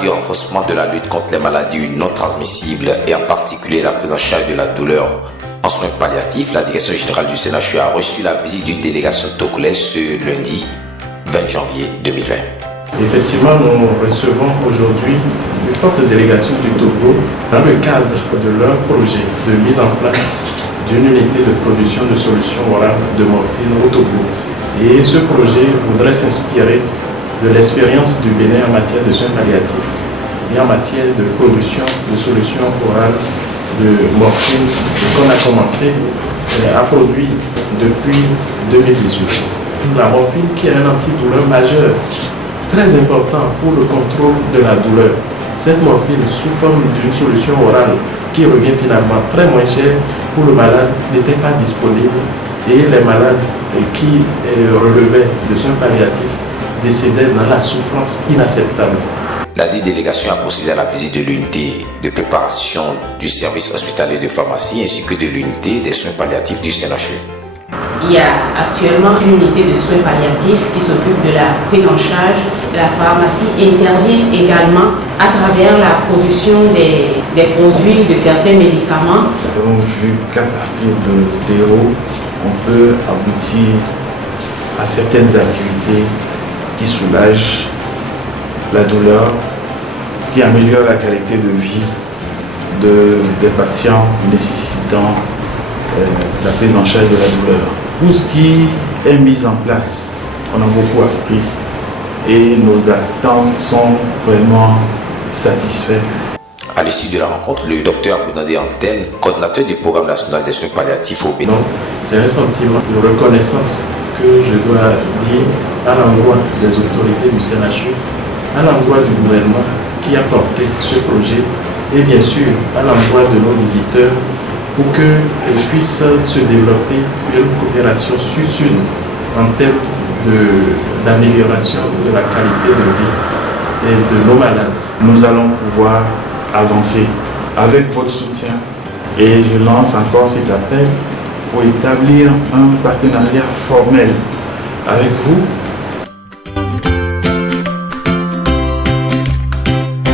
Du renforcement de la lutte contre les maladies non transmissibles et en particulier la prise en charge de la douleur en soins palliatifs, la direction générale du CNHU a reçu la visite d'une délégation togolaise ce lundi 20 janvier 2020. Effectivement, nous recevons aujourd'hui une forte délégation du Togo dans le cadre de leur projet de mise en place d'une unité de production de solutions orales de morphine au Togo. Et ce projet voudrait s'inspirer de l'expérience du Bénin en matière de soins palliatifs et en matière de production de solutions orales de morphine qu'on a commencé à produire depuis 2018. La morphine qui est un antidouleur majeur, très important pour le contrôle de la douleur. Cette morphine sous forme d'une solution orale qui revient finalement très moins cher pour le malade n'était pas disponible et les malades qui relevaient de soins palliatifs décédait dans la souffrance inacceptable. La délégation a procédé à la visite de l'unité de préparation du service hospitalier de pharmacie ainsi que de l'unité des soins palliatifs du CNHU. Il y a actuellement une unité de soins palliatifs qui s'occupe de la prise en charge. La pharmacie intervient également à travers la production des produits de certains médicaments. Nous avons vu qu'à partir de zéro, on peut aboutir à certaines activités qui soulage la douleur, qui améliore la qualité de vie des patients nécessitant la prise en charge de la douleur. Tout ce qui est mis en place, on a beaucoup appris et nos attentes sont vraiment satisfaites. À l'issue de la rencontre, le docteur Bounandé Antenne, coordinateur du programme national des soins palliatifs au Bénin. C'est un sentiment de reconnaissance que je dois dire à l'endroit des autorités du CNHU, à l'endroit du gouvernement qui a porté ce projet et bien sûr à l'endroit de nos visiteurs pour qu'ils puissent se développer une coopération sud-sud en termes d'amélioration de la qualité de vie et de nos malades. Nous allons pouvoir avancer avec votre soutien et je lance encore cet appel pour établir un partenariat formel avec vous